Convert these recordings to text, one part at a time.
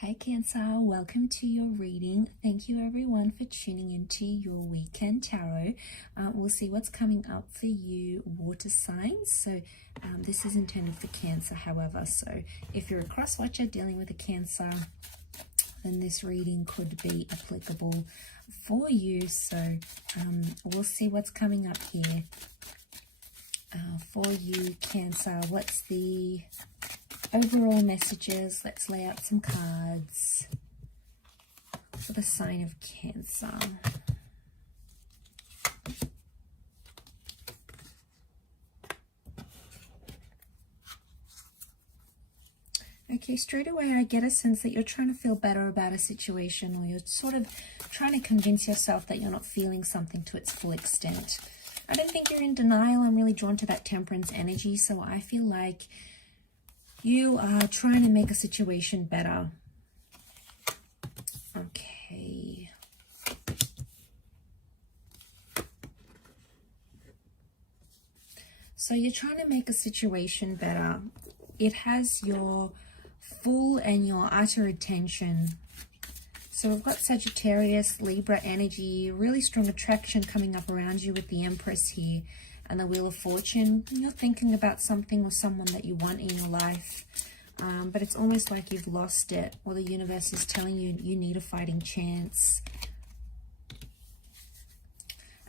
Hi Cancer, welcome to your reading. Thank you everyone for tuning into your weekend tarot. We'll see what's coming up for you water signs. So this is intended for Cancer, however. So if you're a cross watcher dealing with a Cancer, then this reading could be applicable for you. So we'll see what's coming up here for you Cancer. What's the overall messages? Let's lay out some cards for the sign of Cancer. Okay, straight away I get a sense that you're trying to feel better about a situation, or you're sort of trying to convince yourself that you're not feeling something to its full extent. I don't think you're in denial. I'm really drawn to that Temperance energy, so I feel like you are trying to make a situation better. Okay. So you're trying to make a situation better. It has your full and your utter attention. So we've got Sagittarius, Libra energy, really strong attraction coming up around you with the Empress here. And the Wheel of Fortune. You're thinking about something or someone that you want in your life, but it's almost like you've lost it, or the universe is telling you you need a fighting chance.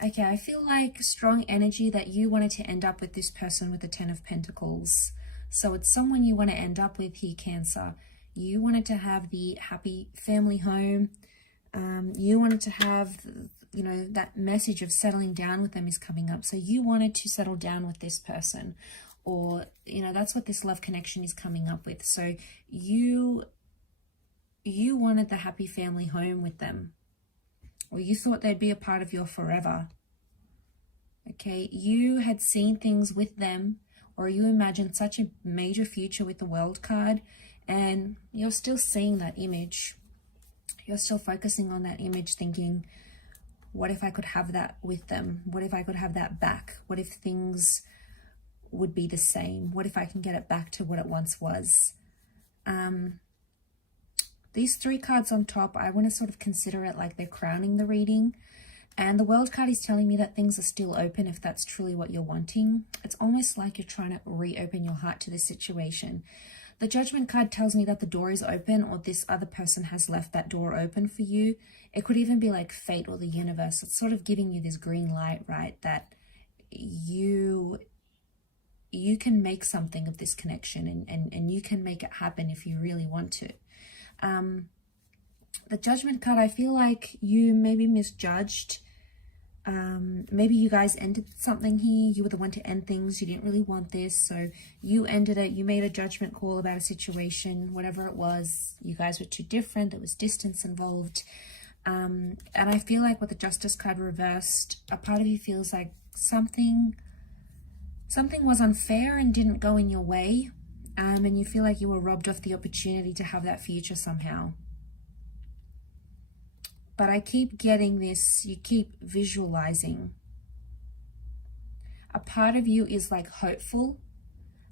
Okay, I feel like strong energy that you wanted to end up with this person with the Ten of Pentacles. So it's someone you want to end up with here, Cancer. You wanted to have the happy family home. You wanted to have, you know, that message of settling down with them is coming up. So you wanted to settle down with this person, or, you know, that's what this love connection is coming up with. So you wanted the happy family home with them, or you thought they'd be a part of your forever. Okay, you had seen things with them, or you imagined such a major future with the World card, and you're still seeing that image. You're still focusing on that image, thinking, what if I could have that with them? What if I could have that back? What if things would be the same? What if I can get it back to what it once was? These three cards on top, I want to sort of consider it like they're crowning the reading. And the World card is telling me that things are still open if that's truly what you're wanting. It's almost like you're trying to reopen your heart to this situation. The Judgment card tells me that the door is open, or this other person has left that door open for you. It could even be like fate or the universe. It's sort of giving you this green light, right? That you can make something of this connection, and you can make it happen if you really want to. The Judgment card, I feel like you maybe misjudged. Maybe you guys ended something here. You were the one to end things. You didn't really want this, so you ended it. You made a judgment call about a situation, whatever it was. You guys were too different. There was distance involved. And I feel like with the Justice card reversed, a part of you feels like something was unfair and didn't go in your way. And you feel like you were robbed of the opportunity to have that future somehow. But I keep getting this, you keep visualizing. A part of you is like hopeful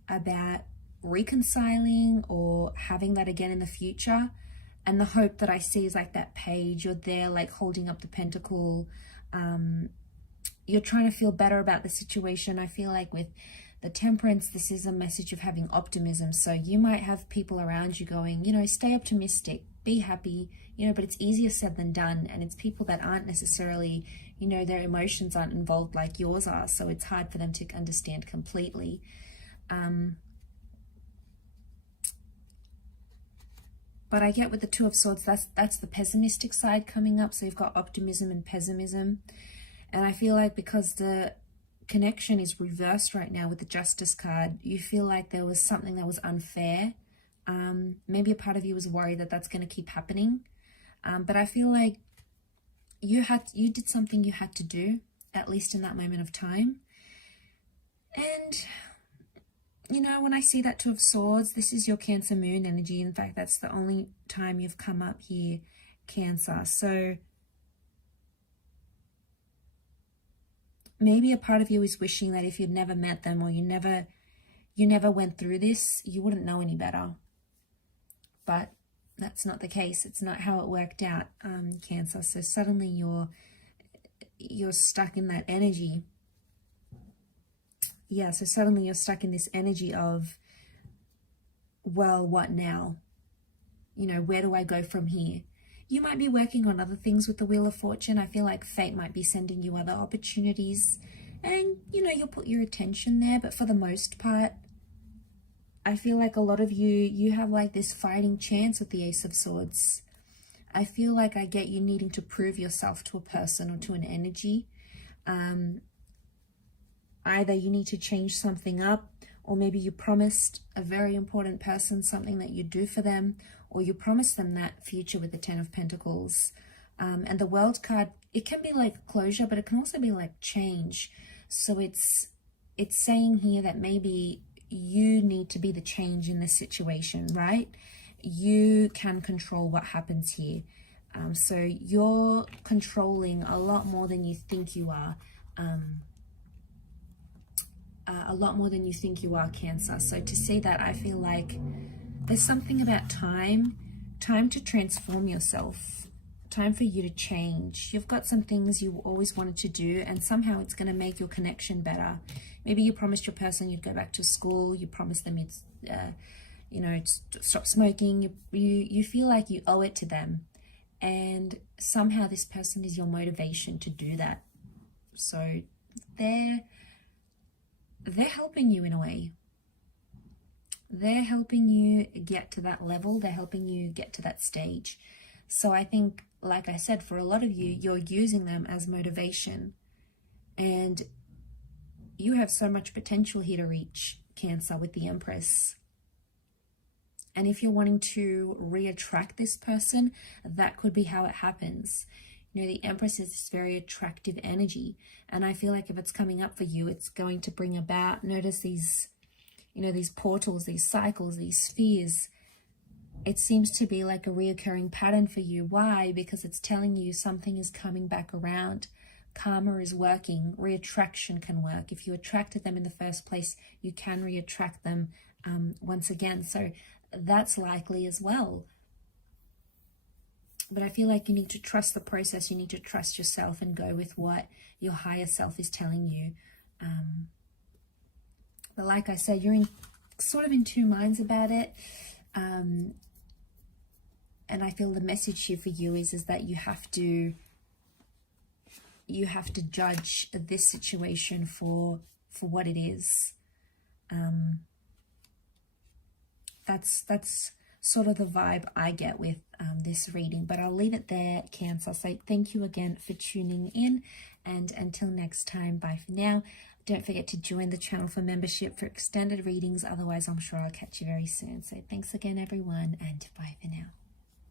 about reconciling or having that again in the future. And the hope that I see is like that page, you're there like holding up the pentacle. You're trying to feel better about the situation. I feel like with the Temperance, this is a message of having optimism. So you might have people around you going, you know, stay optimistic, be happy, you know, but it's easier said than done. And it's people that aren't necessarily, you know, their emotions aren't involved like yours are. So it's hard for them to understand completely. But I get with the Two of Swords, that's the pessimistic side coming up. So you've got optimism and pessimism. And I feel like because the connection is reversed right now with the Justice card, you feel like there was something that was unfair. Maybe a part of you was worried that that's going to keep happening. But I feel like you did something you had to do, at least in that moment of time. And, you know, when I see that Two of Swords, this is your Cancer moon energy. In fact, that's the only time you've come up here, Cancer. So maybe a part of you is wishing that if you'd never met them, or you never went through this, you wouldn't know any better. But that's not the case. It's not how it worked out, Cancer. So suddenly you're stuck in that energy. Yeah, so suddenly you're stuck in this energy of, well, what now? You know, where do I go from here? You might be working on other things with the Wheel of Fortune. I feel like fate might be sending you other opportunities, and, you know, you'll put your attention there. But for the most part, I feel like a lot of you have like this fighting chance with the Ace of Swords. I feel like I get you needing to prove yourself to a person or to an energy. Either you need to change something up, or maybe you promised a very important person something that you do for them, or you promised them that future with the Ten of Pentacles. And the World card, it can be like closure, but it can also be like change. So it's saying here that maybe you need to be the change in this situation, right? You can control what happens here. So you're controlling a lot more than you think you are. A lot more than you think you are, Cancer. So to see that, I feel like there's something about time to transform yourself, time for you to change. You've got some things you always wanted to do, and somehow it's going to make your connection better. Maybe you promised your person you'd go back to school. You promised them you'd, you know, stop smoking. You feel like you owe it to them, and somehow this person is your motivation to do that. So they're helping you in a way. They're helping you get to that level. They're helping you get to that stage. So I think, like I said, for a lot of you, you're using them as motivation. And you have so much potential here to reach, Cancer, with the Empress. And if you're wanting to re-attract this person, that could be how it happens. You know, the Empress is this very attractive energy. And I feel like if it's coming up for you, it's going to bring about, notice these, you know, these portals, these cycles, these spheres. It seems to be like a reoccurring pattern for you. Why? Because it's telling you something is coming back around. Karma is working. Reattraction can work. If you attracted them in the first place, you can re-attract them once again. So that's likely as well. But I feel like you need to trust the process. You need to trust yourself and go with what your higher self is telling you. But like I said, you're sort of in two minds about it. And I feel the message here for you is that you have to judge this situation for what it is. That's sort of the vibe I get with this reading, but I'll leave it there, Cancer. So thank you again for tuning in, and until next time, bye for now. Don't forget to join the channel for membership for extended readings. Otherwise, I'm sure I'll catch you very soon. So thanks again, everyone, and bye for now.